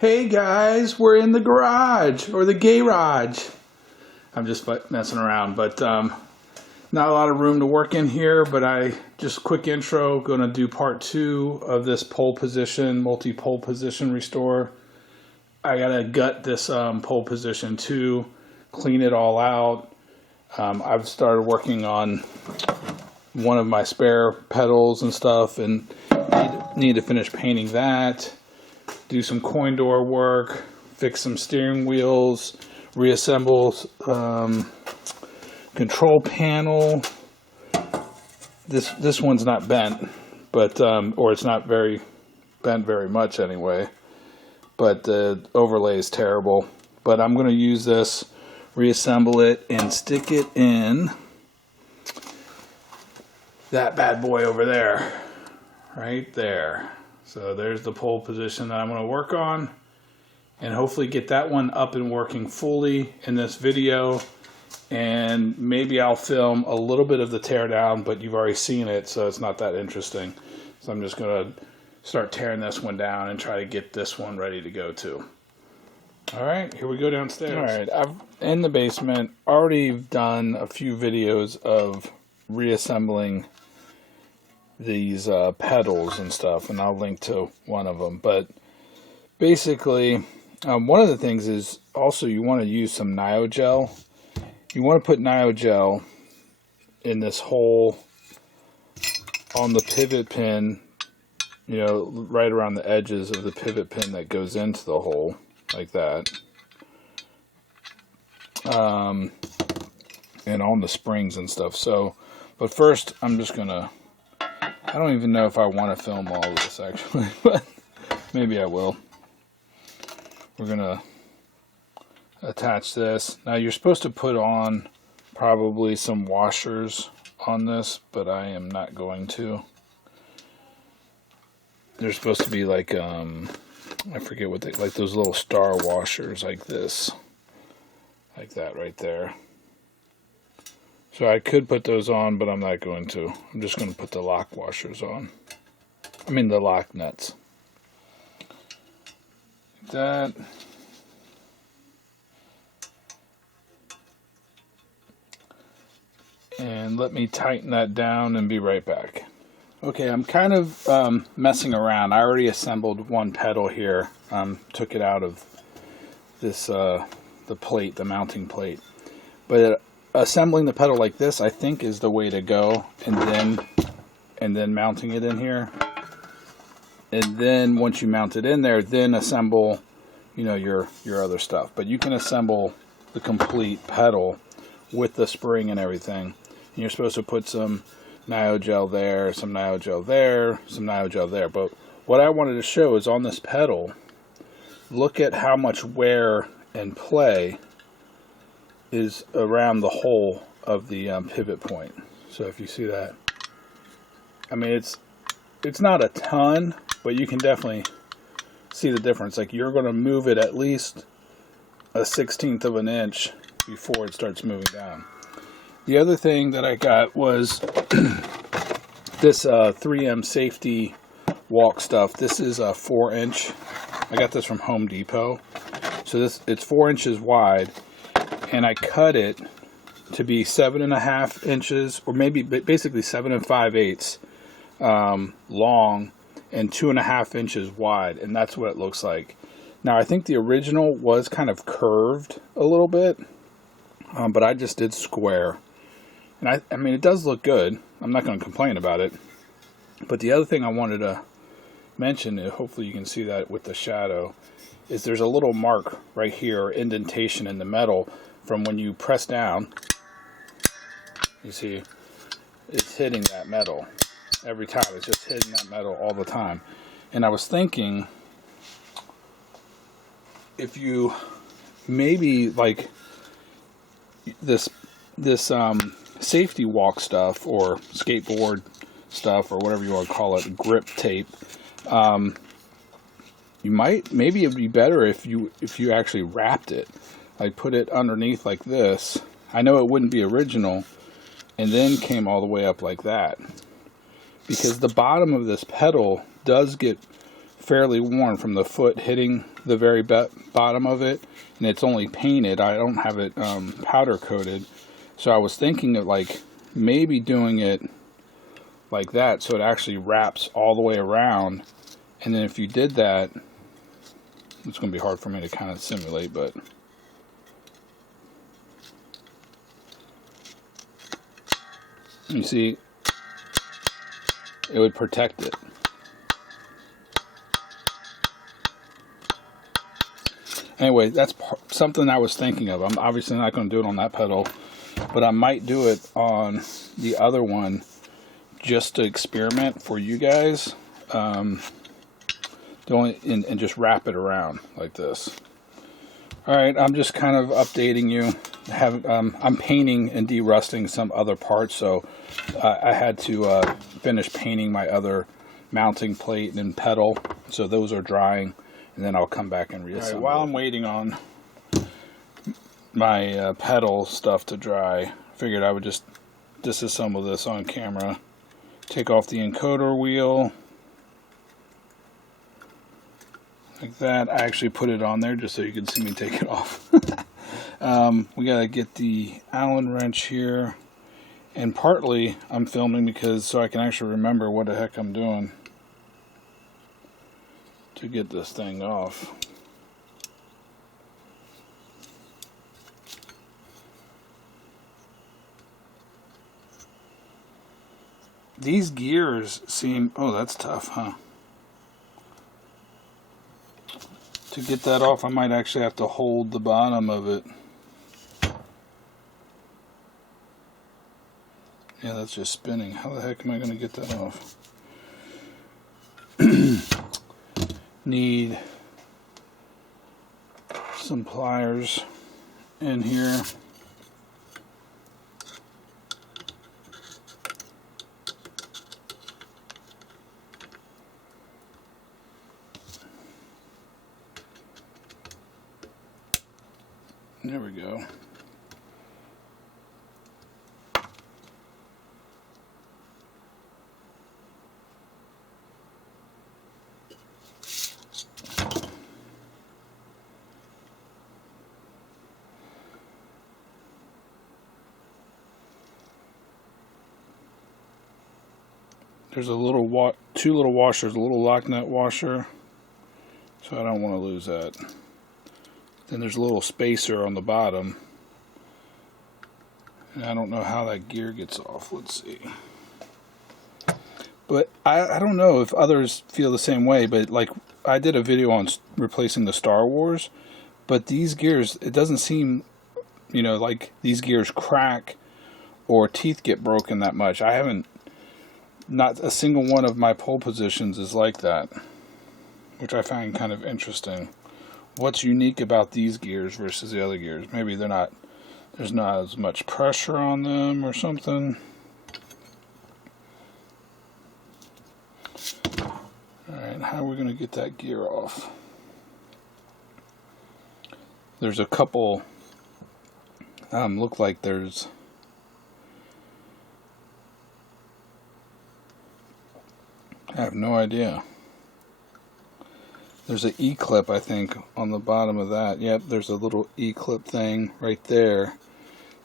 Hey guys, we're in the garage, or the garage. I'm just messing around, but not a lot of room to work in here, but just quick intro, gonna do part 2 of this pole position, multi-pole position restore. I gotta gut this pole position too, clean it all out. I've started working on one of my spare pedals and stuff, and need to finish painting that. Do some coin door work, fix some steering wheels, reassemble control panel. This one's not bent, but or it's not bent very much anyway. But the overlay is terrible. But I'm going to use this, reassemble it, and stick it in that bad boy over there, right there. So there's the pole position that I'm going to work on, and hopefully get that one up and working fully in this video. And maybe I'll film a little bit of the teardown, but you've already seen it, so it's not that interesting. So I'm just going to start tearing this one down and try to get this one ready to go too. All right, here we go downstairs. All right, I've in the basement already done a few videos of reassembling these pedals and stuff, and I'll link to one of them. But basically, one of the things is also you want to use some Nio-Gel. You want to put Nio-Gel in this hole on the pivot pin, you know, right around the edges of the pivot pin that goes into the hole, like that. And on the springs and stuff. So, but first I'm just gonna, I don't even know if I want to film all of this actually, but maybe I will. We're gonna attach this. Now you're supposed to put on probably some washers on this, but I am not going to. They're supposed to be like, I forget what they, like those little star washers like this. Like that right there. So I could put those on, but I'm not going to. I'm just going to put the lock washers on. I mean the lock nuts. Like that. And let me tighten that down and be right back. Okay, I'm kind of messing around. I already assembled one pedal here. Took it out of this the plate, the mounting plate. But assembling the pedal like this, I think, is the way to go, and then mounting it in here, and then once you mount it in there, then assemble, you know, your other stuff. But you can assemble the complete pedal with the spring and everything. And you're supposed to put some Nio-Gel there, some Nio-Gel there, some Nio-Gel there. But what I wanted to show is on this pedal, look at how much wear and play is around the hole of the pivot point. So if you see that, I mean, it's not a ton, but you can definitely see the difference. Like, you're going to move it at least a 1/16 of an inch before it starts moving down. The other thing that I got was this 3M safety walk stuff. This is a 4-inch. I got this from Home Depot. So it's 4 inches wide, and I cut it to be 7.5 inches, or maybe basically 7 5/8 long, and 2.5 inches wide, and that's what it looks like. Now I think the original was kind of curved a little bit, but I just did square, and I mean, it does look good. I'm not going to complain about it. But the other thing I wanted to mention, and hopefully you can see that with the shadow, is there's a little mark right here, or indentation in the metal from when you press down. You see, it's hitting that metal every time. It's just hitting that metal all the time. And I was thinking, if you maybe like this safety walk stuff, or skateboard stuff, or whatever you want to call it, grip tape, maybe it'd be better if you actually wrapped it, like put it underneath like this. I know it wouldn't be original, and then came all the way up like that, because the bottom of this pedal does get fairly worn from the foot hitting the very bottom of it, and it's only painted. I don't have it powder coated. So I was thinking of like maybe doing it like that so it actually wraps all the way around, and then if you did that, it's going to be hard for me to kind of simulate, but you see, it would protect it. Anyway, that's something I was thinking of. I'm obviously not going to do it on that pedal, but I might do it on the other one just to experiment for you guys. And just wrap it around like this. Alright, I'm just kind of updating you. I'm painting and derusting some other parts, so I had to finish painting my other mounting plate and pedal, so those are drying, and then I'll come back and reassemble. Right, while I'm waiting on my pedal stuff to dry, I figured I would just disassemble this on camera. Take off the encoder wheel. Like that. I actually put it on there just so you can see me take it off. We gotta get the Allen wrench here, and partly I'm filming because so I can actually remember what the heck I'm doing to get this thing off. These gears seem, oh, that's tough, huh? To get that off, I might actually have to hold the bottom of it. Yeah, that's just spinning. How the heck am I going to get that off? Need some pliers in here. There we go. There's a little two little washers, a little lock nut washer, so I don't want to lose that. Then there's a little spacer on the bottom, and I don't know how that gear gets off. Let's see. But I don't know if others feel the same way, but like I did a video on replacing the Star Wars, but these gears, it doesn't seem, you know, like these gears crack or teeth get broken that much. I haven't, not a single one of my pole positions is like that, which I find kind of interesting. What's unique about these gears versus the other gears? Maybe they're not, there's not as much pressure on them or something. Alright, how are we going to get that gear off? There's a couple, look like there's, I have no idea. There's an E-clip, I think, on the bottom of that. Yep, there's a little E-clip thing right there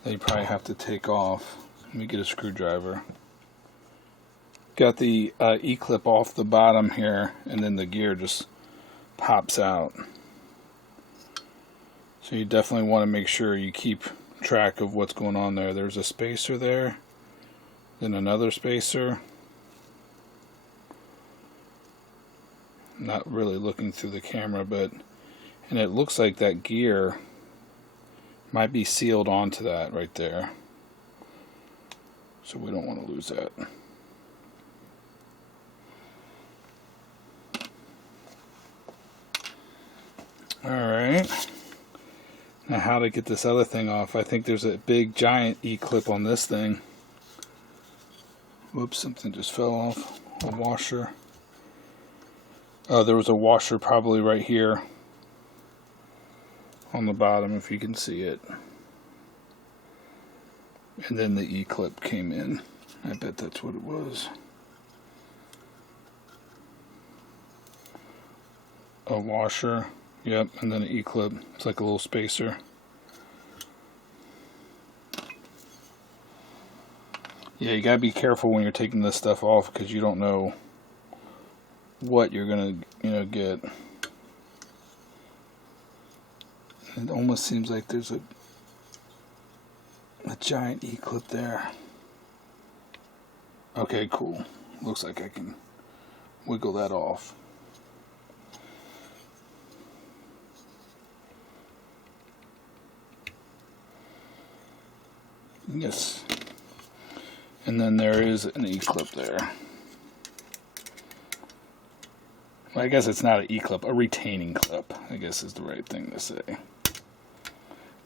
that you probably have to take off. Let me get a screwdriver. Got the E-clip off the bottom here, and then the gear just pops out. So you definitely want to make sure you keep track of what's going on there. There's a spacer there, then another spacer. Not really looking through the camera, but, and it looks like that gear might be sealed onto that right there, so we don't want to lose that. Alright, now how to get this other thing off. I think there's a big giant E-clip on this thing. Whoops, something just fell off. A washer. Oh, there was a washer probably right here on the bottom, if you can see it. And then the E-clip came in. I bet that's what it was. a washer. Yep, and then an E-clip. It's like a little spacer. Yeah, you gotta be careful when you're taking this stuff off because you don't know what you're gonna, get. It almost seems like there's a giant E-clip there. Okay, cool. Looks like I can wiggle that off. Yes. And then there is an E-clip there. Well, I guess it's not an E-clip, a retaining clip, I guess is the right thing to say.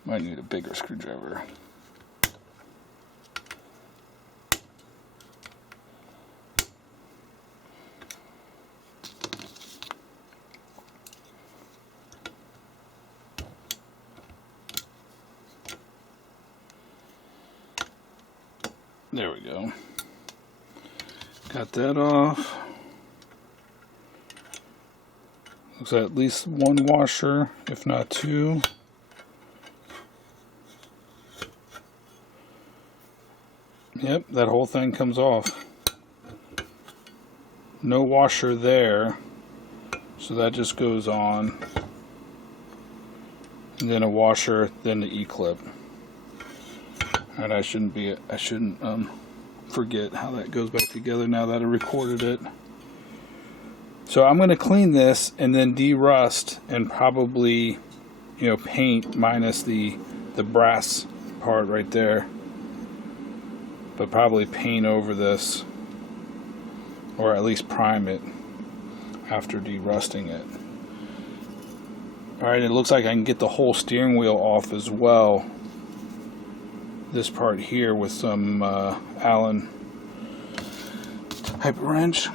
Might need a bigger screwdriver. There we go. Got that off. Looks like at least one washer, if not two. Yep, that whole thing comes off. No washer there, so that just goes on. And then a washer, then the E-clip. And I shouldn't forget how that goes back together now that I recorded it. So I'm going to clean this and then de-rust and probably, paint minus the brass part right there. But probably paint over this, or at least prime it after de-rusting it. Alright, it looks like I can get the whole steering wheel off as well. This part here with some Allen type wrench.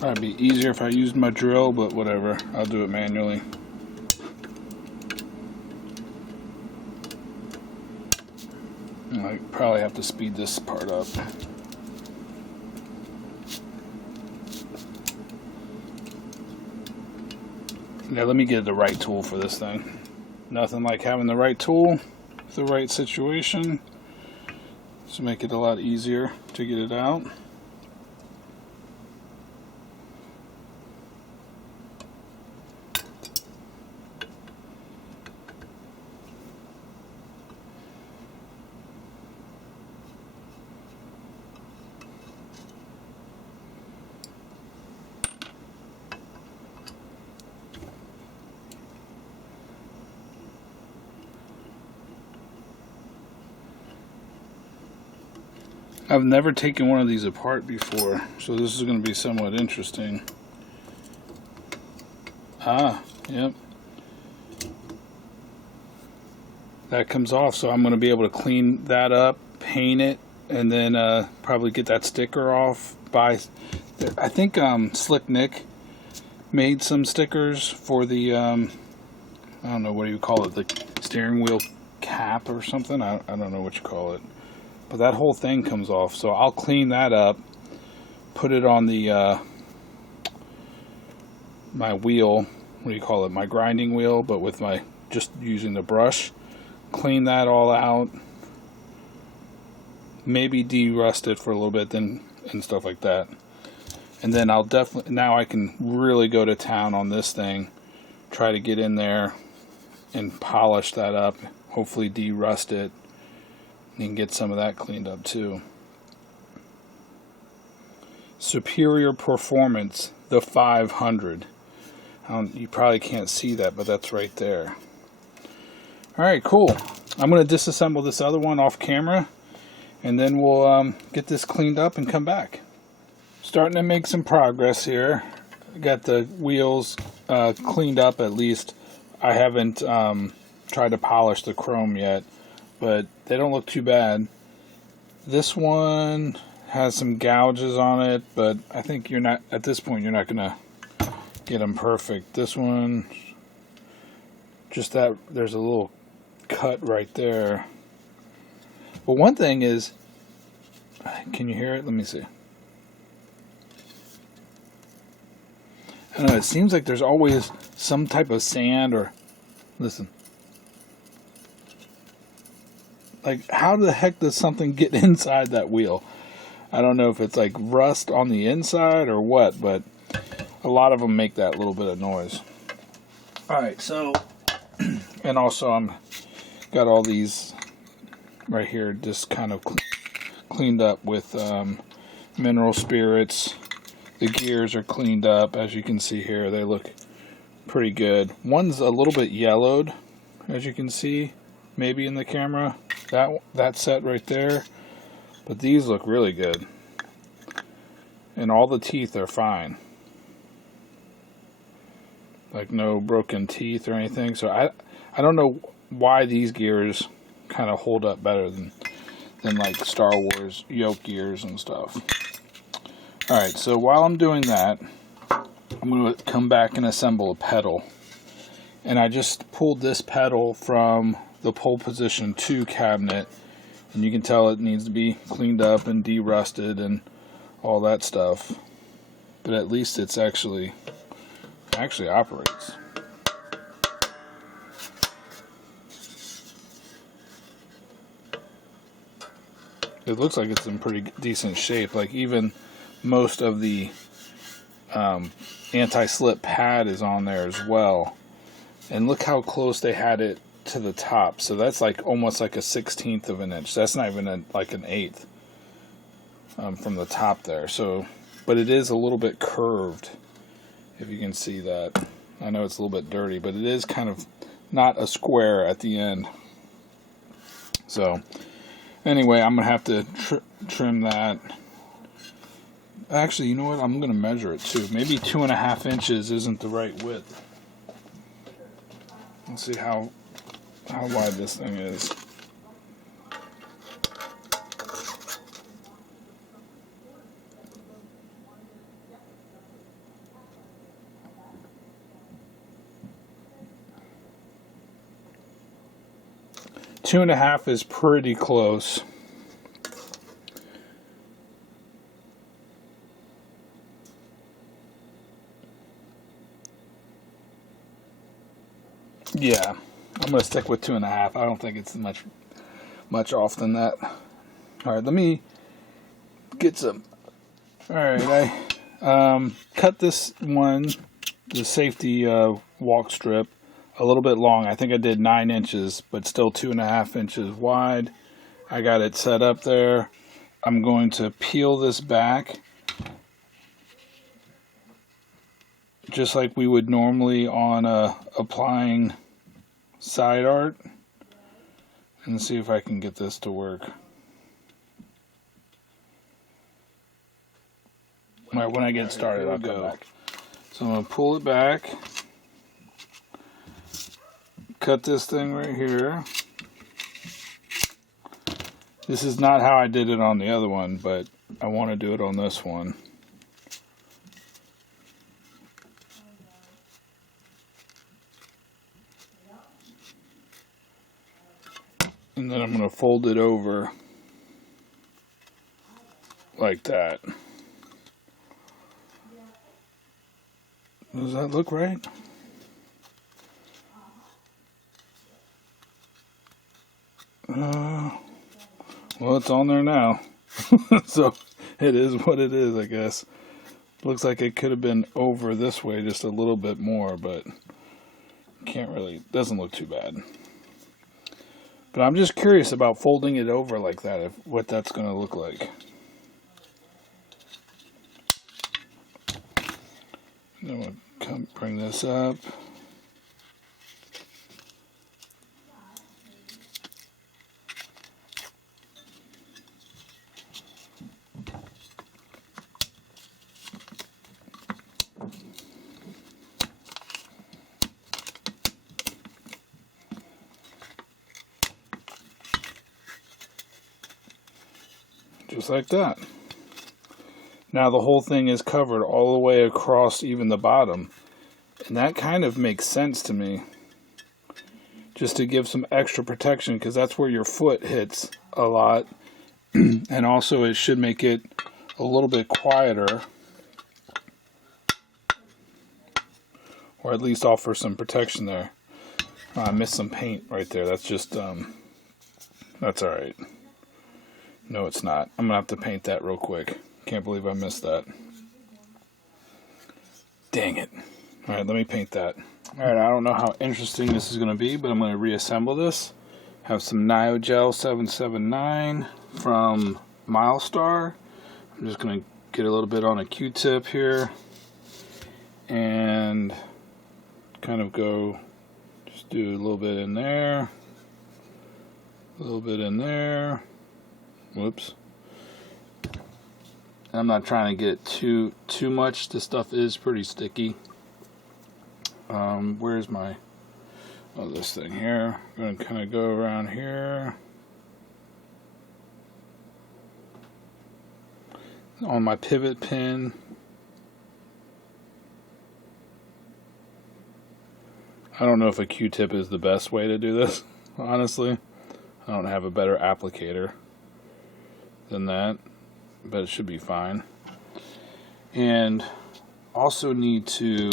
Probably be easier if I used my drill, but whatever, I'll do it manually. I probably have to speed this part up. Yeah, let me get the right tool for this thing. Nothing like having the right tool for the right situation to make it a lot easier to get it out. I've never taken one of these apart before, so this is going to be somewhat interesting. Ah, yep. That comes off, so I'm going to be able to clean that up, paint it, and then probably get that sticker off. I think Slick Nick made some stickers for the, I don't know, what do you call it, the steering wheel cap or something? I don't know what you call it. But that whole thing comes off, so I'll clean that up, put it on the my wheel, what do you call it, my grinding wheel, but with my, just using the brush, clean that all out, maybe de-rust it for a little bit, then and stuff like that. And then I'll definitely, now I can really go to town on this thing, try to get in there and polish that up, hopefully de-rust it, and get some of that cleaned up too. Superior Performance, the 500. You probably can't see that, but that's right there. Alright, cool. I'm going to disassemble this other one off camera, and then we'll get this cleaned up and come back. Starting to make some progress here. I got the wheels cleaned up at least. I haven't tried to polish the chrome yet, but they don't look too bad. This one has some gouges on it, but I think you're not, at this point, you're not going to get them perfect. This one, just that, there's a little cut right there. But one thing is, can you hear it? Let me see. I don't know, it seems like there's always some type of sand or, listen. Like, how the heck does something get inside that wheel? I don't know if it's like rust on the inside or what, but a lot of them make that little bit of noise. Alright, so, and also I'm got all these right here just kind of cleaned up with mineral spirits. The gears are cleaned up, as you can see here. They look pretty good. One's a little bit yellowed, as you can see, maybe in the camera. That set right there. But these look really good. And all the teeth are fine. Like no broken teeth or anything. So I don't know why these gears kind of hold up better than like Star Wars yoke gears and stuff. Alright, so while I'm doing that, I'm going to come back and assemble a pedal. And I just pulled this pedal from the pole position 2 cabinet. And you can tell it needs to be cleaned up and de-rusted and all that stuff. But at least it's actually operates. It looks like it's in pretty decent shape. Like even most of the anti-slip pad is on there as well. And look how close they had it to the top. So that's like almost like a 1/16 of an inch. That's not even like an 1/8 from the top there. So, but it is a little bit curved, if you can see that. I know it's a little bit dirty, but it is kind of not a square at the end. So anyway, I'm gonna have to trim that. Actually, you know what? I'm gonna measure it too. Maybe 2.5 inches isn't the right width. Let's see how wide this thing is. Two and a half is pretty close. Yeah, I'm gonna stick with 2.5. I don't think it's much off than that. All right, let me get some. All right, I cut this one, the safety walk strip, a little bit long. I think I did 9 inches, but still 2.5 inches wide. I got it set up there. I'm going to peel this back just like we would normally on applying side art, and see if I can get this to work. Alright, when I get started, I'll come back. So I'm going to pull it back, cut this thing right here. This is not how I did it on the other one, but I want to do it on this one. And then I'm going to fold it over like that. Does that look right? Well, it's on there now. So it is what it is, I guess. Looks like it could have been over this way just a little bit more, but can't really, doesn't look too bad. But I'm just curious about folding it over like that, what that's going to look like. Then we'll come bring this up. Just like that. Now the whole thing is covered all the way across, even the bottom. And that kind of makes sense to me. Just to give some extra protection, because that's where your foot hits a lot. And also it should make it a little bit quieter. Or at least offer some protection there. I missed some paint right there. That's just, that's alright. No, it's not. I'm going to have to paint that real quick. Can't believe I missed that. Dang it. Alright, let me paint that. Alright, I don't know how interesting this is going to be, but I'm going to reassemble this. Have some Nyogel 779 from Milestar. I'm just going to get a little bit on a Q-tip here. And kind of go, just do a little bit in there. A little bit in there. Whoops. I'm not trying to get too much. This stuff is pretty sticky. Where's my, this thing here. I'm going to kind of go around here. On my pivot pin. I don't know if a Q-tip is the best way to do this, honestly. I don't have a better applicator than that, but it should be fine. And also need to,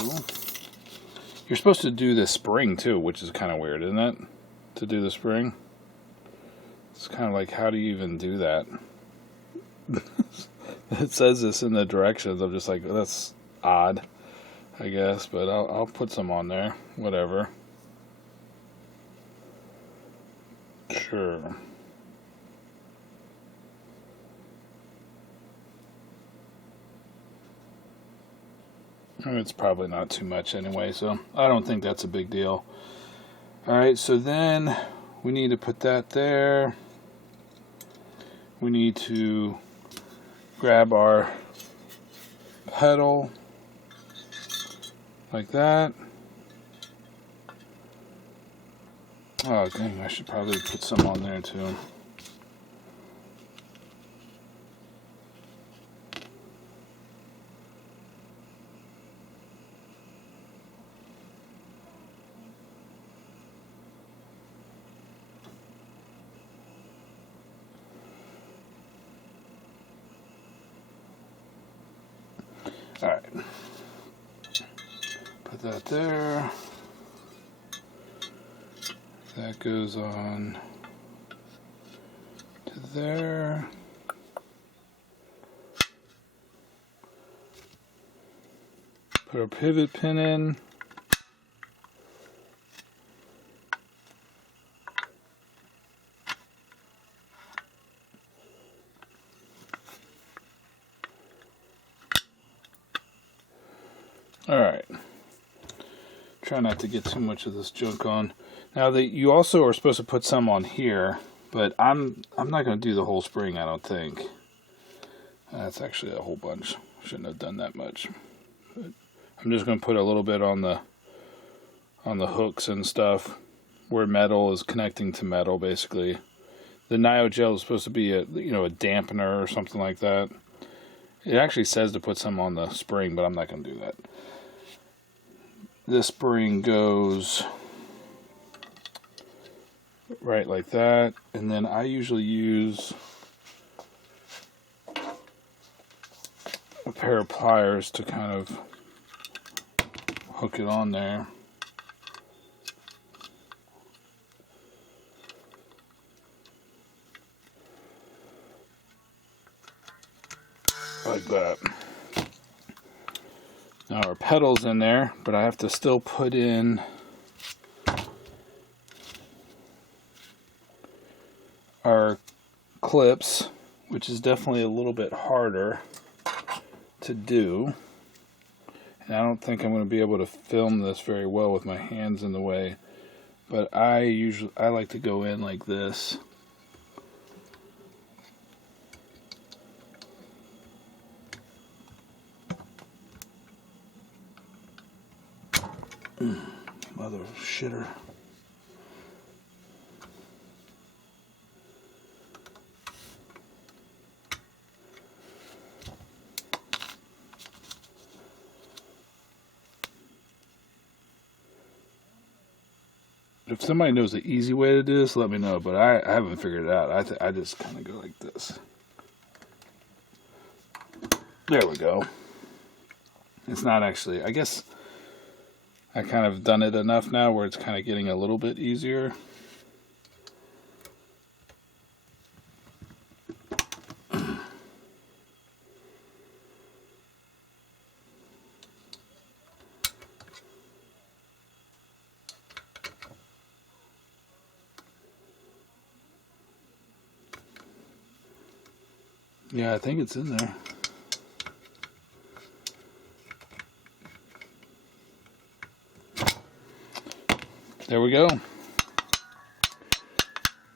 you're supposed to do this spring too, which is kind of weird, isn't it? To do the spring. It's kind of like, how do you even do that? It says this in the directions. I'm just like, that's odd, I guess, but I'll put some on there. Whatever. Sure. It's probably not too much anyway, so I don't think that's a big deal. Alright, so then we need to put that there. We need to grab our pedal like that. Oh dang, I should probably put some on there too. Alright, put that there. That goes on to there. Put our pivot pin in. Alright. Try not to get too much of this junk on. Now you also are supposed to put some on here, but I'm not going to do the whole spring, I don't think. That's actually a whole bunch. Shouldn't have done that much. But I'm just going to put a little bit on the hooks and stuff where metal is connecting to metal, basically. The Nyogel is supposed to be a dampener or something like that. It actually says to put some on the spring, but I'm not going to do that. This spring goes right like that, and then I usually use a pair of pliers to kind of hook it on there. Like that. Now our pedal's in there, but I have to still put in our clips, which is definitely a little bit harder to do. And I don't think I'm going to be able to film this very well with my hands in the way, but I like to go in like this. Mother shitter. If somebody knows the easy way to do this, let me know. But I haven't figured it out. I just kind of go like this. There we go. It's not actually, I guess I kind of done it enough now where it's kind of getting a little bit easier. Yeah, I think it's in there. There we go.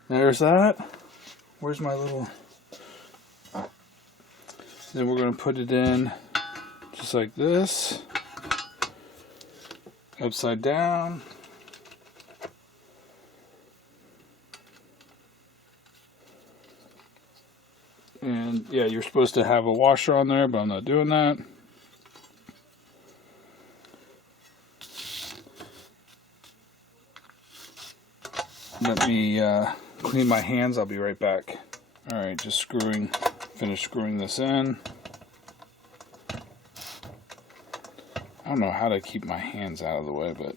There's that. Where's my little... Then we're going to put it in just like this. Upside down. And yeah, you're supposed to have a washer on there, but I'm not doing that. Let me clean my hands. I'll be right back. Alright, just finish screwing this in. I don't know how to keep my hands out of the way, but...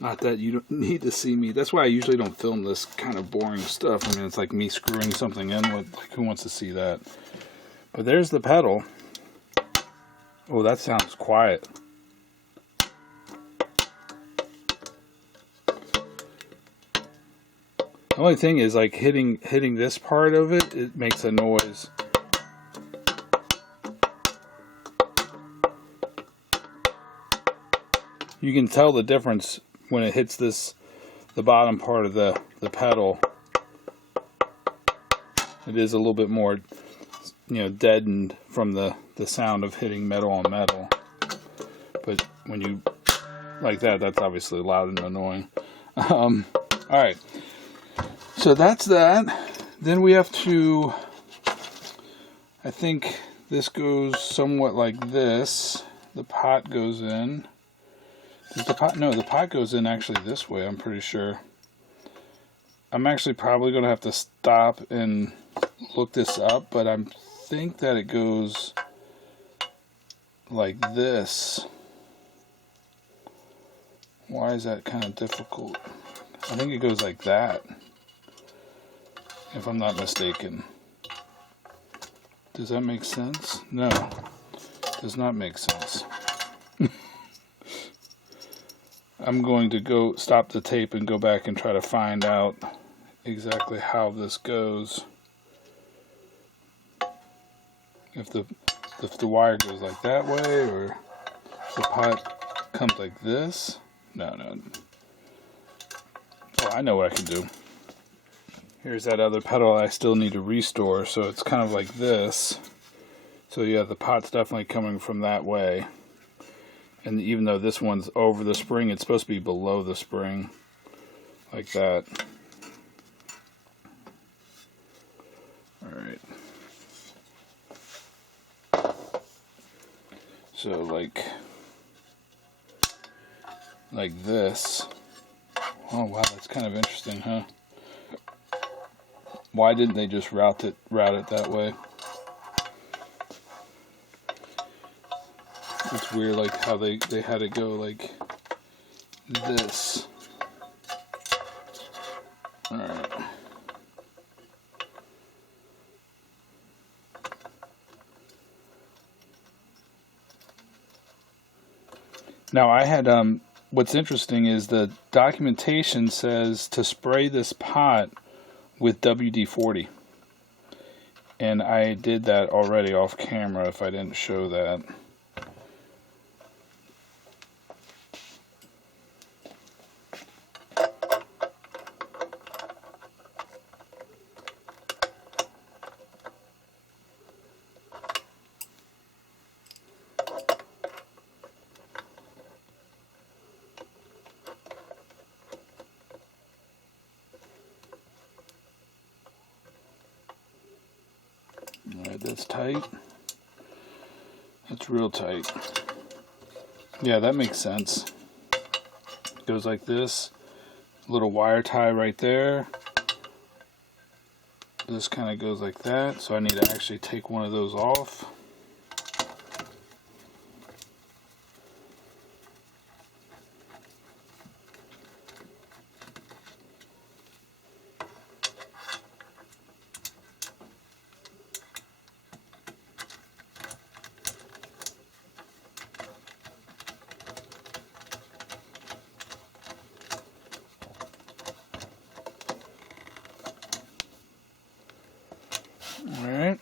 Not that you don't need to see me. That's why I usually don't film this kind of boring stuff. I mean, it's like me screwing something in. Like, who wants to see that? But there's the pedal. Oh, that sounds quiet. The only thing is, like, hitting this part of it, it makes a noise. You can tell the difference when it hits the bottom part of the pedal. It is a little bit more, deadened from the sound of hitting metal on metal. But when you like that, that's obviously loud and annoying. Alright, so that's that. Then we have to, I think this goes somewhat like this. The pot goes in. Does the pot? No, the pot goes in actually this way, I'm pretty sure. I'm actually probably going to have to stop and look this up, but I think that it goes like this. Why is that kind of difficult? I think it goes like that, if I'm not mistaken. Does that make sense? No, does not make sense. I'm going to go stop the tape and go back and try to find out exactly how this goes. If the wire goes like that way, or if the pot comes like this. No. Oh, I know what I can do. Here's that other pedal I still need to restore, so it's kind of like this. So yeah, the pot's definitely coming from that way. And even though this one's over the spring, it's supposed to be below the spring, like that. Alright. So like this. Oh wow, that's kind of interesting, huh? Why didn't they just route it that way? It's weird, like how they had it go like this. Alright. Now I had, what's interesting is the documentation says to spray this pot with WD-40. And I did that already off camera if I didn't show that. Alright, that's tight. That's real tight. Yeah, that makes sense. Goes like this. Little wire tie right there. This kind of goes like that, so I need to actually take one of those off. Alright,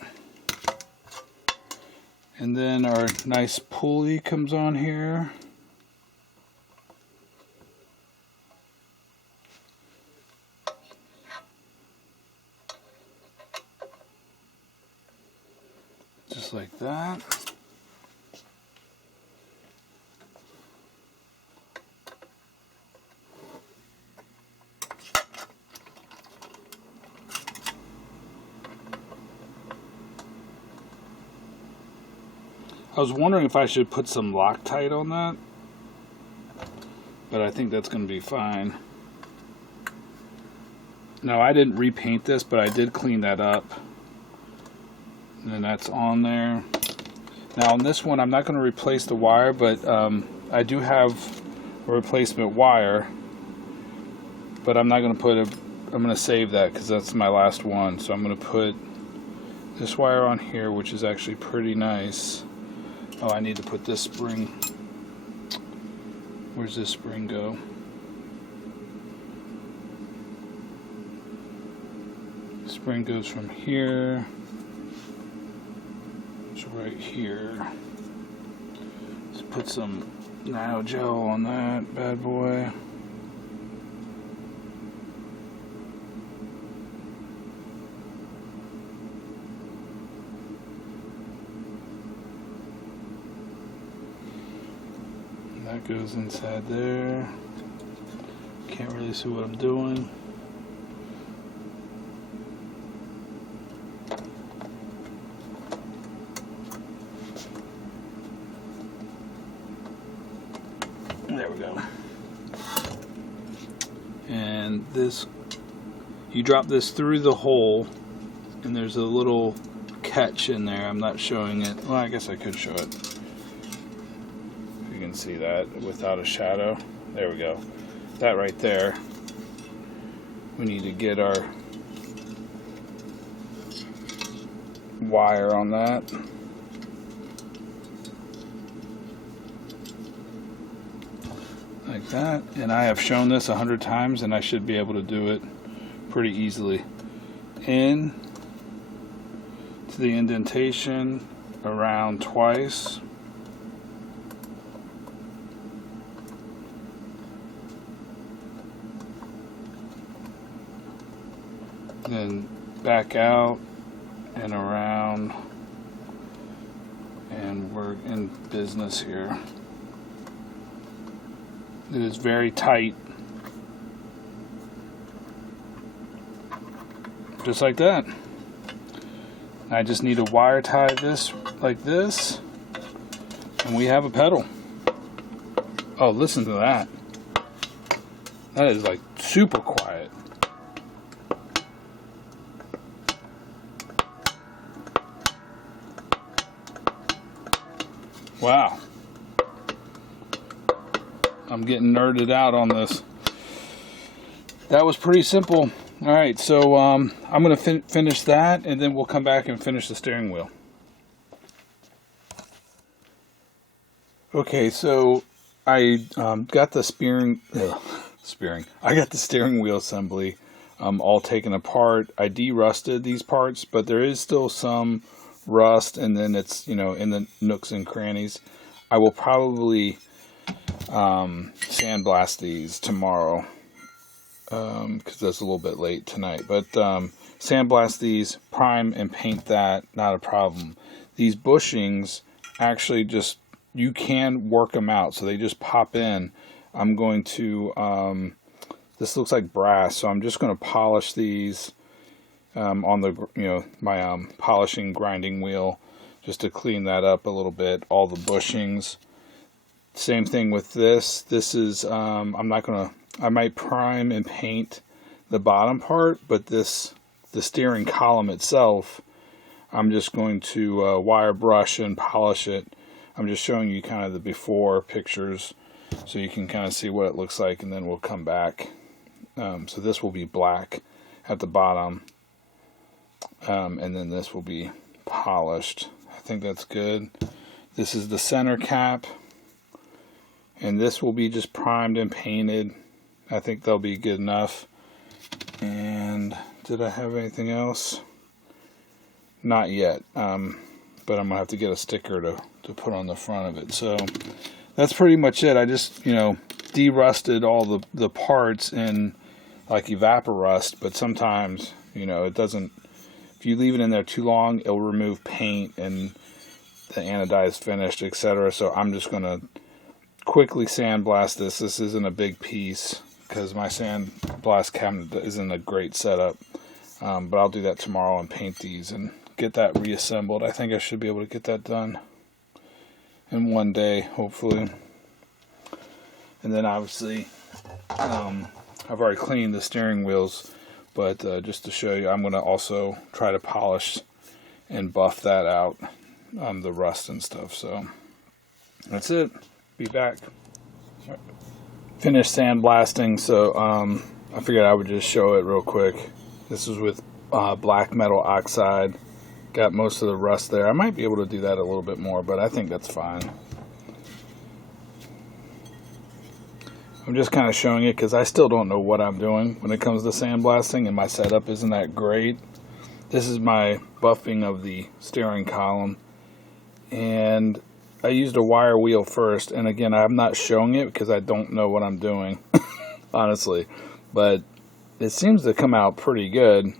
and then our nice pulley comes on here. Just like that. I was wondering if I should put some Loctite on that, but I think that's going to be fine. No, I didn't repaint this, but I did clean that up. And then that's on there. Now on this one, I'm not going to replace the wire, but I do have a replacement wire, but I'm not going to put it, I'm going to save that because that's my last one. So I'm going to put this wire on here, which is actually pretty nice. Oh, I need to put this spring. Where's this spring go? Spring goes from here to right here. Let's put some nano gel on that bad boy. That goes inside there. Can't really see what I'm doing. There we go. And this, you drop this through the hole, and there's a little catch in there. I'm not showing it. Well, I guess I could show it. See that without a shadow. There we go. That right there. We need to get our wire on that. Like that. And I have shown this 100 times, and I should be able to do it pretty easily. In to the indentation, around twice. Then back out and around, and we're in business here. It is very tight, just like that. I just need to wire tie this like this, and we have a pedal. Oh, listen to that. That is like super quiet. Wow. I'm getting nerded out on this. That was pretty simple. Alright, so I'm going to finish that, and then we'll come back and finish the steering wheel. Okay, so I got the I got the steering wheel assembly all taken apart. I de-rusted these parts, but there is still some rust, and then it's, you know, in the nooks and crannies. I will probably sandblast these tomorrow because that's a little bit late tonight, but sandblast these, prime and paint that, not a problem. These bushings actually just, you can work them out, so they just pop in. I'm going to this looks like brass, so I'm just going to polish these on the, my polishing grinding wheel, just to clean that up a little bit, all the bushings. Same thing with this. This is, I might prime and paint the bottom part, but the steering column itself, I'm just going to wire brush and polish it. I'm just showing you kind of the before pictures so you can kind of see what it looks like, and then we'll come back. So this will be black at the bottom, and then this will be polished. I think that's good. This is the center cap, and this will be just primed and painted. I think they'll be good enough. And did I have anything else? Not yet, but I'm gonna have to get a sticker to put on the front of it. So that's pretty much it. I just de-rusted all the parts in like evaporust, but sometimes it doesn't. If you leave it in there too long, it'll remove paint and the anodized finished, etc. So I'm just gonna quickly sandblast this. This isn't a big piece because my sandblast cabinet isn't a great setup, but I'll do that tomorrow and paint these and get that reassembled. I think I should be able to get that done in one day, hopefully. And then obviously, I've already cleaned the steering wheels, but just to show you, I'm going to also try to polish and buff that out, the rust and stuff. So that's it. Be back. Finished sandblasting, so I figured I would just show it real quick. This is with black metal oxide. Got most of the rust there. I might be able to do that a little bit more, but I think that's fine. I'm just kind of showing it because I still don't know what I'm doing when it comes to sandblasting, and my setup isn't that great. This is my buffing of the steering column, and I used a wire wheel first, and again, I'm not showing it because I don't know what I'm doing, honestly, but it seems to come out pretty good,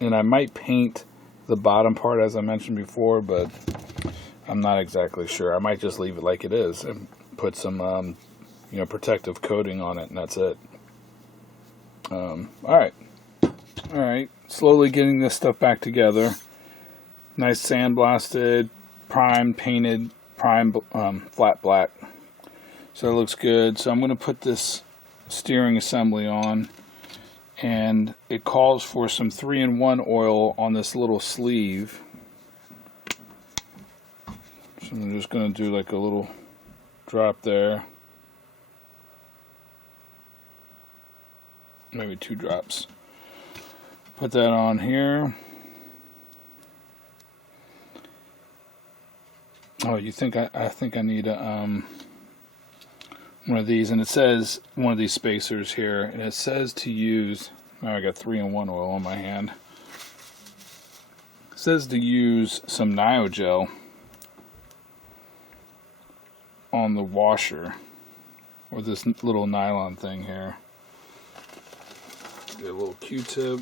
and I might paint the bottom part as I mentioned before, but I'm not exactly sure. I might just leave it like it is and put some protective coating on it, and that's it. Alright, slowly getting this stuff back together. Nice sandblasted, primed, painted, flat black. So it looks good. So I'm going to put this steering assembly on, and it calls for some 3-in-1 oil on this little sleeve. So I'm just going to do like a little drop there. Maybe 2 drops. Put that on here. Oh, you think I think I need a one of these, and it says one of these spacers here, and it says to use. Oh, I got 3-in-1 oil on my hand. It says to use some Neogel on the washer, or this little nylon thing here. Get a little Q-tip.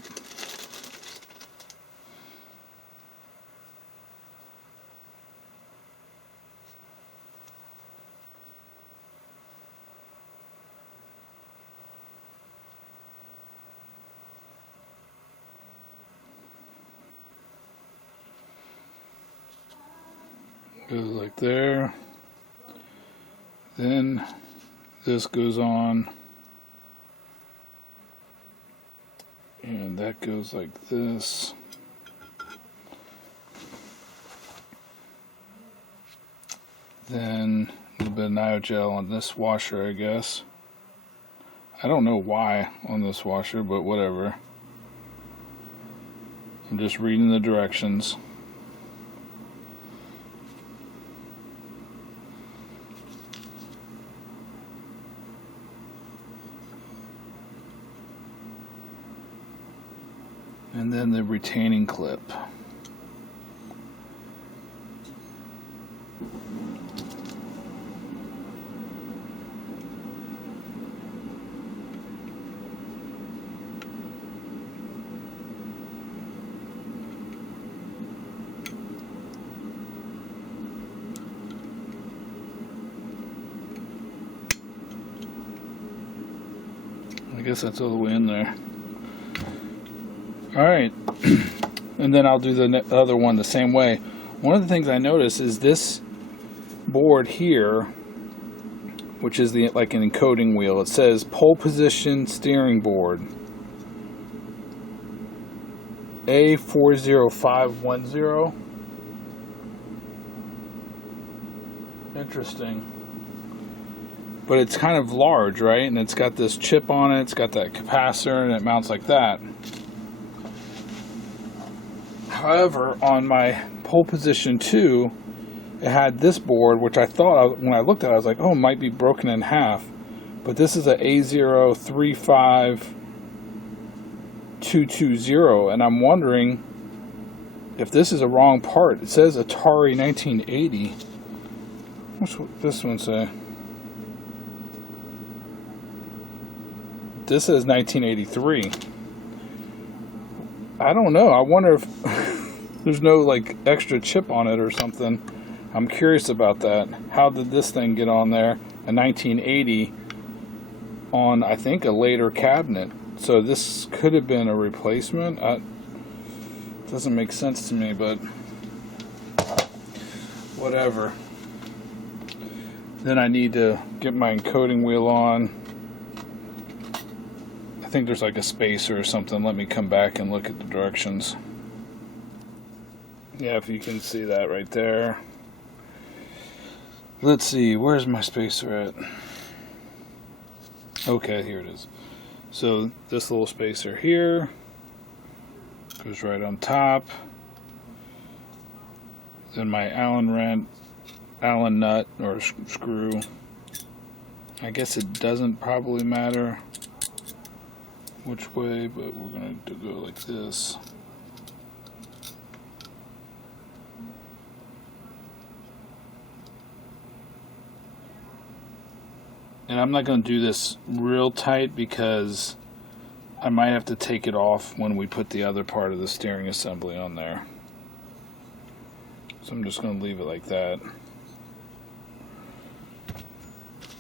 Goes like there. Then this goes on. And that goes like this. Then a little bit of Neogel on this washer, I guess. I don't know why on this washer, but whatever. I'm just reading the directions. And then the retaining clip. I guess that's all the way in there. Alright, and then I'll do the other one the same way. One of the things I noticed is this board here, which is like an encoding wheel. It says pole position steering board A40510. Interesting. But it's kind of large, right? And it's got this chip on it. It's got that capacitor, and it mounts like that. However, on my pole position 2, it had this board, which I thought, when I looked at it, I was like, oh, it might be broken in half. But this is a A035220, and I'm wondering if this is a wrong part. It says Atari 1980. What's this one say? This says 1983. I don't know. I wonder if there's no like extra chip on it or something. I'm curious about that. How did this thing get on there? A 1980 on, I think, a later cabinet. So this could have been a replacement. Doesn't make sense to me, but whatever. Then I need to get my encoding wheel on. I think there's like a spacer or something. Let me come back and look at the directions. Yeah, if you can see that right there. Let's see, where's my spacer at? Okay, here it is. So this little spacer here goes right on top. Then my Allen nut or screw. I guess it doesn't probably matter which way, but we're going to go like this. And I'm not going to do this real tight because I might have to take it off when we put the other part of the steering assembly on there. So I'm just going to leave it like that.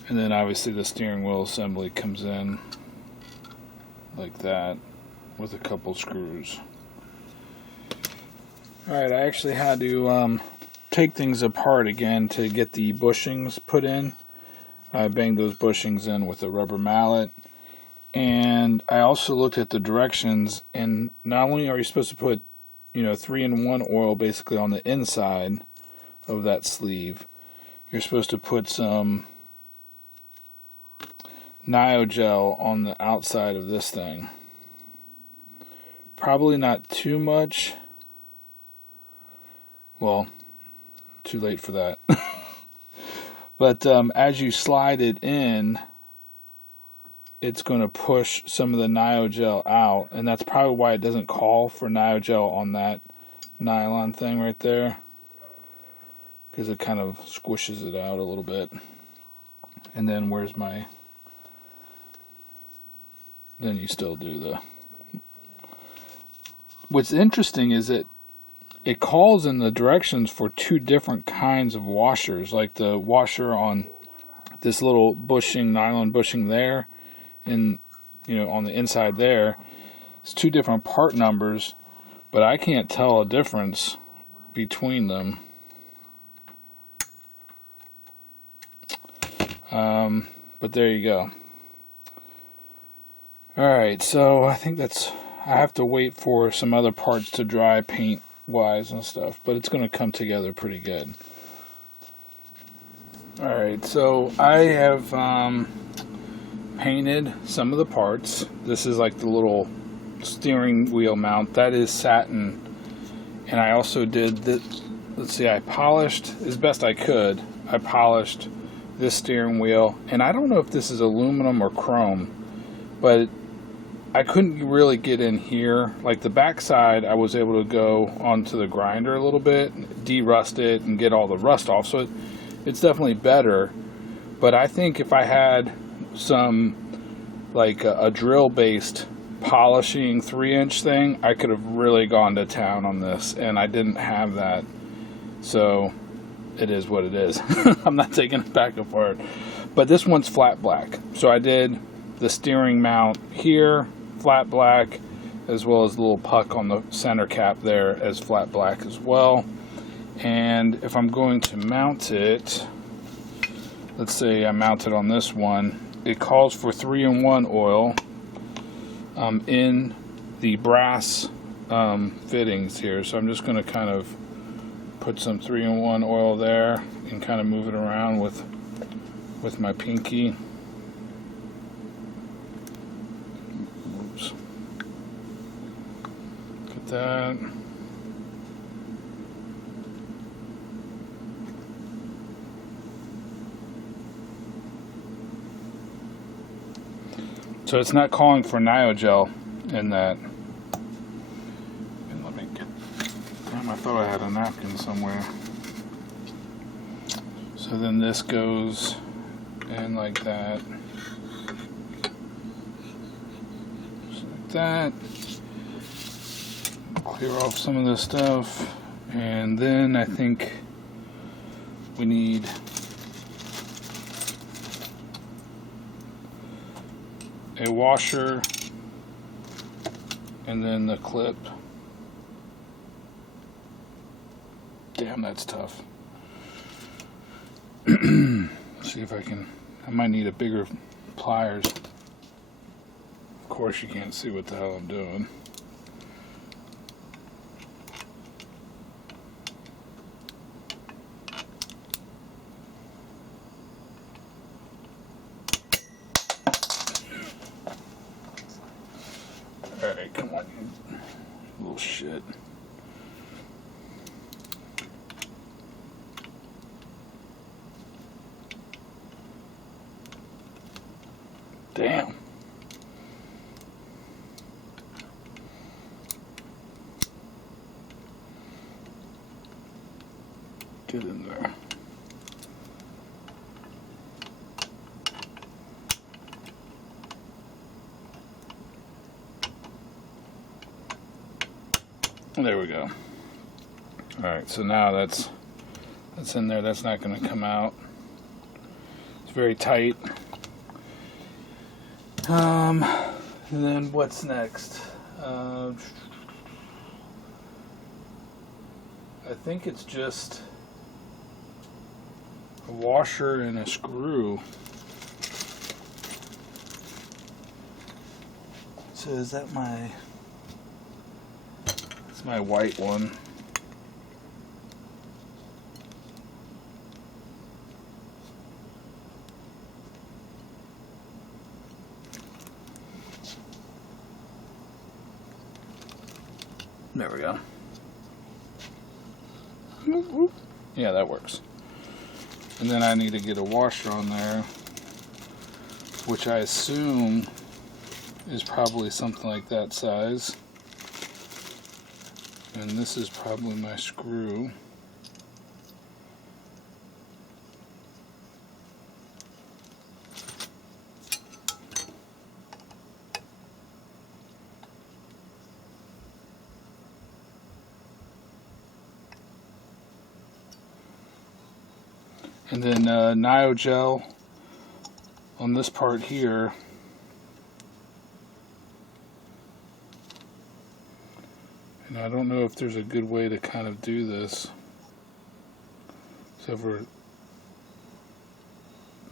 And then obviously the steering wheel assembly comes in like that with a couple screws. Alright, I actually had to take things apart again to get the bushings put in. I banged those bushings in with a rubber mallet. And I also looked at the directions, and not only are you supposed to put 3-in-1 oil basically on the inside of that sleeve, you're supposed to put some Nio-Gel on the outside of this thing. Probably not too much. Well, too late for that. But as you slide it in, it's going to push some of the Nio-Gel out, and that's probably why it doesn't call for Nio-Gel on that nylon thing right there, because it kind of squishes it out a little bit. And then where's my... Then you still do the... What's interesting is that it calls in the directions for two different kinds of washers, like the washer on this little bushing, nylon bushing there, and on the inside there. It's two different part numbers, but I can't tell a difference between them. But there you go. Alright, so I think I have to wait for some other parts to dry, paint wise and stuff, but it's going to come together pretty good. Alright, so I have painted some of the parts. This is like the little steering wheel mount. That is satin. And I also did this. Let's see, I polished as best I could. I polished this steering wheel. And I don't know if this is aluminum or chrome, but I couldn't really get in here. Like the back side, I was able to go onto the grinder a little bit, de-rust it, and get all the rust off. So it's definitely better. But I think if I had some, like a drill-based polishing 3-inch thing, I could have really gone to town on this. And I didn't have that. So it is what it is. I'm not taking it back apart. But this one's flat black. So I did the steering mount here, flat black, as well as the little puck on the center cap there as flat black as well. And if I'm going to mount it, let's say I mount it on this one, it calls for 3-in-1 oil in the brass fittings here. So I'm just going to kind of put some 3-in-1 oil there and kind of move it around with my pinky. Oops. Get that. So it's not calling for Niogel in that. And let me get. Damn, I thought I had a napkin somewhere. So then this goes in like that. Just like that. Clear off some of this stuff. And then I think we need a washer and then the clip. Damn, that's tough. See if I might need a bigger pliers. Of course you can't see what the hell I'm doing. Alright, come on, you little shit. Damn. Get in there. There we go. Alright, so now that's in there. That's not going to come out. It's very tight. And then what's next? I think it's just a washer and a screw. So is that my... It's my white one. There we go. Yeah, that works. And then I need to get a washer on there, which I assume is probably something like that size. And this is probably my screw. And then Niogel on this part here. And I don't know if there's a good way to kind of do this. So if we're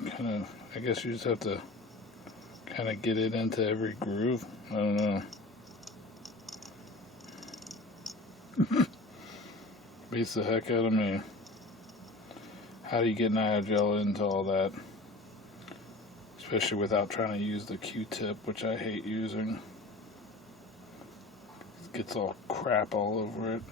kind of, I guess you just have to kind of get it into every groove. I don't know. Beats the heck out of me. How do you get Niogel into all that? Especially without trying to use the Q-tip, which I hate using. It gets all crap all over it.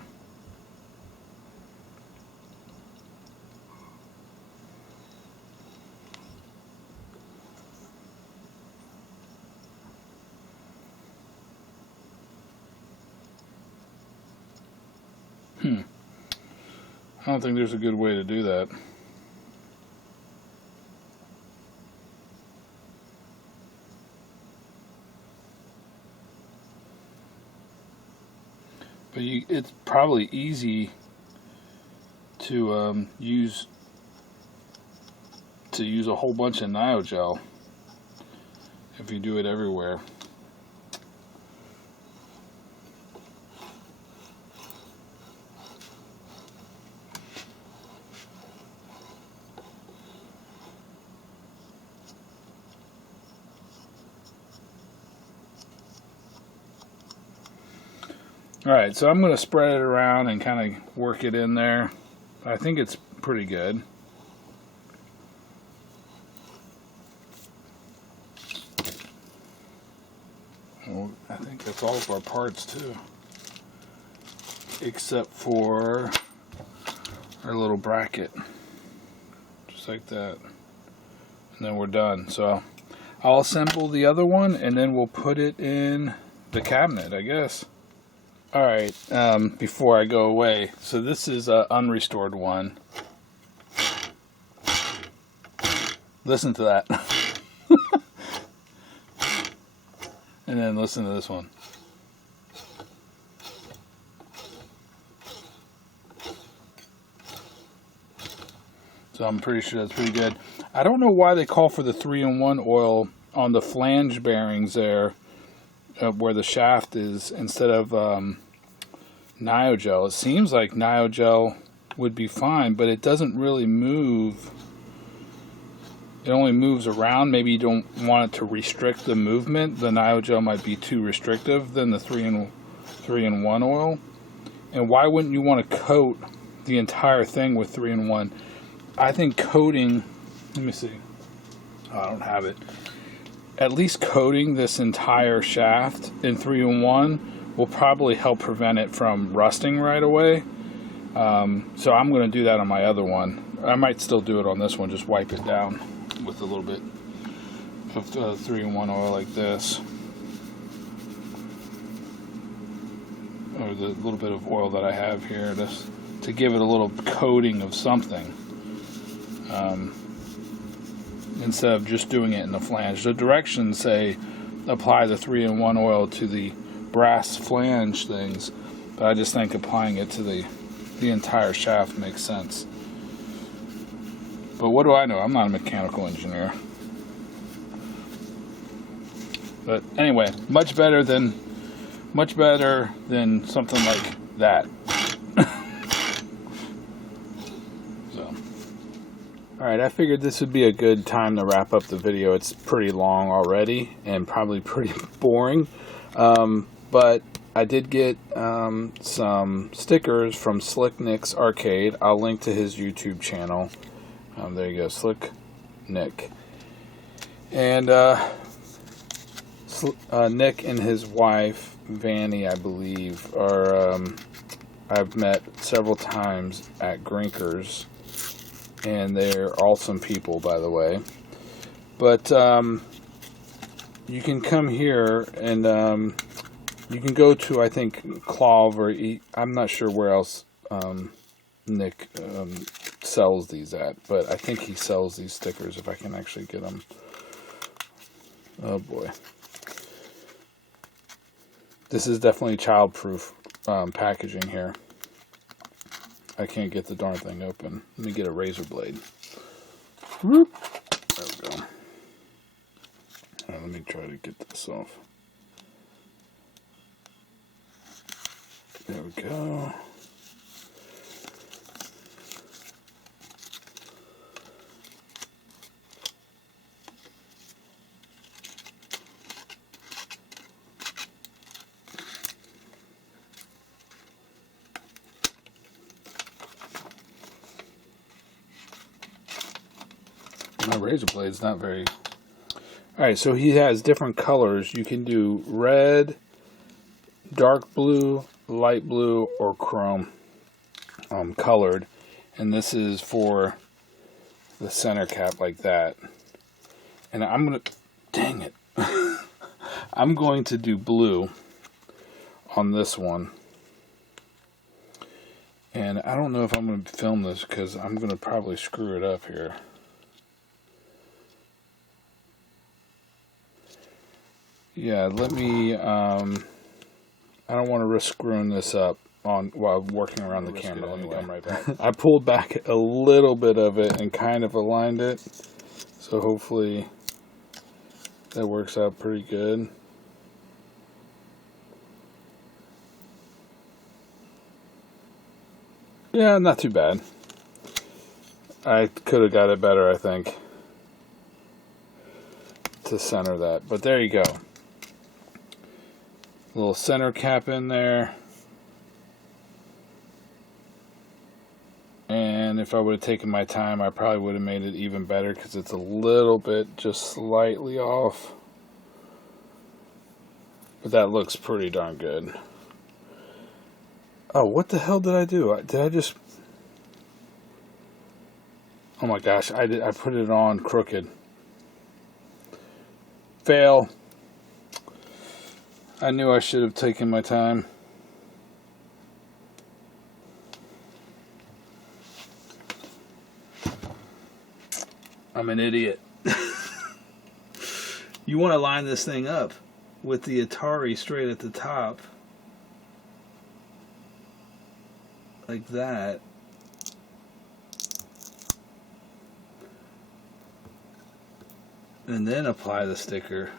I don't think there's a good way to do that. But it's probably easy to use a whole bunch of Niogel if you do it everywhere. Alright, so I'm going to spread it around and kind of work it in there. I think it's pretty good. Well, I think that's all of our parts too. Except for our little bracket. Just like that. And then we're done. So I'll assemble the other one and then we'll put it in the cabinet, I guess. Alright, before I go away, so this is an unrestored one. Listen to that. And then listen to this one. So I'm pretty sure that's pretty good. I don't know why they call for the 3-in-1 oil on the flange bearings there, where the shaft is, instead of Nyogel. It seems like Nyogel would be fine, but it doesn't really move. It only moves around. Maybe you don't want it to restrict the movement. The Nyogel might be too restrictive than the 3-in-1 oil. And why wouldn't you want to coat the entire thing with 3-in-1? I think coating, let me see. Oh, I don't have it. At least coating this entire shaft in 3-in-1 will probably help prevent it from rusting right away. So I'm going to do that on my other one. I might still do it on this one, just wipe it down with a little bit of 3-in-1 oil like this. Or the little bit of oil that I have here to give it a little coating of something. Instead of just doing it in the flange. The directions say apply the 3-in-1 oil to the brass flange things, but I just think applying it to the entire shaft makes sense. But what do I know? I'm not a mechanical engineer. But anyway, much better than something like that. Alright, I figured this would be a good time to wrap up the video. It's pretty long already and probably pretty boring. But I did get some stickers from Slick Nick's Arcade. I'll link to his YouTube channel. There you go, Slick Nick. And Nick and his wife, Vanny, I believe, are I've met several times at Grinkers. And they're awesome people, by the way. But you can come here and you can go to, I think, Clover. I'm not sure where else Nick sells these at, but I think he sells these stickers if I can actually get them. Oh boy. This is definitely child-proof packaging here. I can't get the darn thing open. Let me get a razor blade. Whoop. There we go. Right, let me try to get this off. There we go. My razor blade's not very... Alright, so he has different colors. You can do red, dark blue, light blue, or chrome colored. And this is for the center cap like that. And I'm going to... Dang it. I'm going to do blue on this one. And I don't know if I'm going to film this because I'm going to probably screw it up here. Yeah, let me, I don't want to risk screwing this up while working around the camera. Let me come right back. I pulled back a little bit of it and kind of aligned it. So hopefully that works out pretty good. Yeah, not too bad. I could have got it better, I think, to center that. But there you go. Little center cap in there. And if I would have taken my time, I probably would have made it even better, because it's a little bit just slightly off. But that looks pretty darn good. Oh, what the hell did I do? Did I just... Oh my gosh, I put it on crooked. Fail. I knew I should have taken my time. I'm an idiot. You want to line this thing up with the Atari straight at the top. Like that. And then apply the sticker.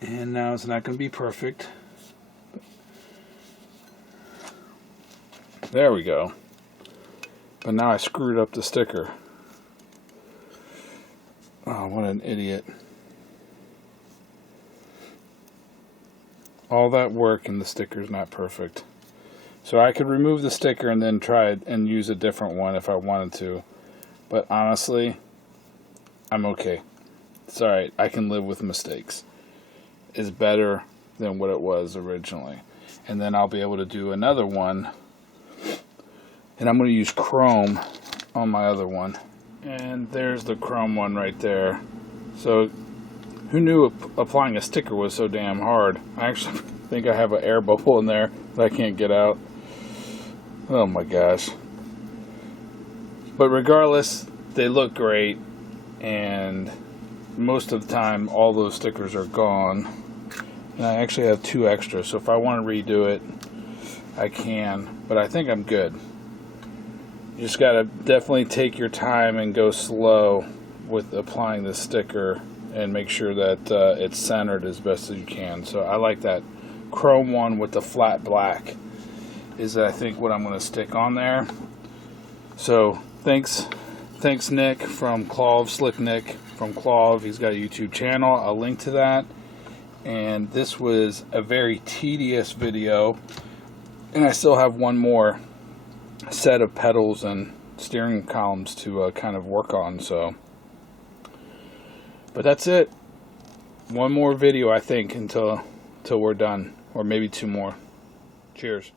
And now it's not going to be perfect. There we go. But now I screwed up the sticker. Oh, what an idiot. All that work and the sticker's not perfect. So I could remove the sticker and then try it and use a different one if I wanted to. But honestly, I'm okay. It's alright. I can live with mistakes. It's better than what it was originally. And then I'll be able to do another one. And I'm going to use chrome on my other one. And there's the chrome one right there. So, who knew applying a sticker was so damn hard? I actually think I have an air bubble in there that I can't get out. Oh my gosh. But regardless, they look great. And most of the time, all those stickers are gone. And I actually have 2 extras. So if I want to redo it, I can. But I think I'm good. You just gotta definitely take your time and go slow with applying the sticker and make sure that it's centered as best as you can. So I like that chrome one with the flat black is, I think, what I'm going to stick on there. So thanks Nick from Clove, Slick Nick from Clove. He's got a YouTube channel. I'll link to that. And this was a very tedious video, and I still have one more set of pedals and steering columns to kind of work on. So, but that's it. One more video, I think, until we're done, or maybe 2 more. Cheers.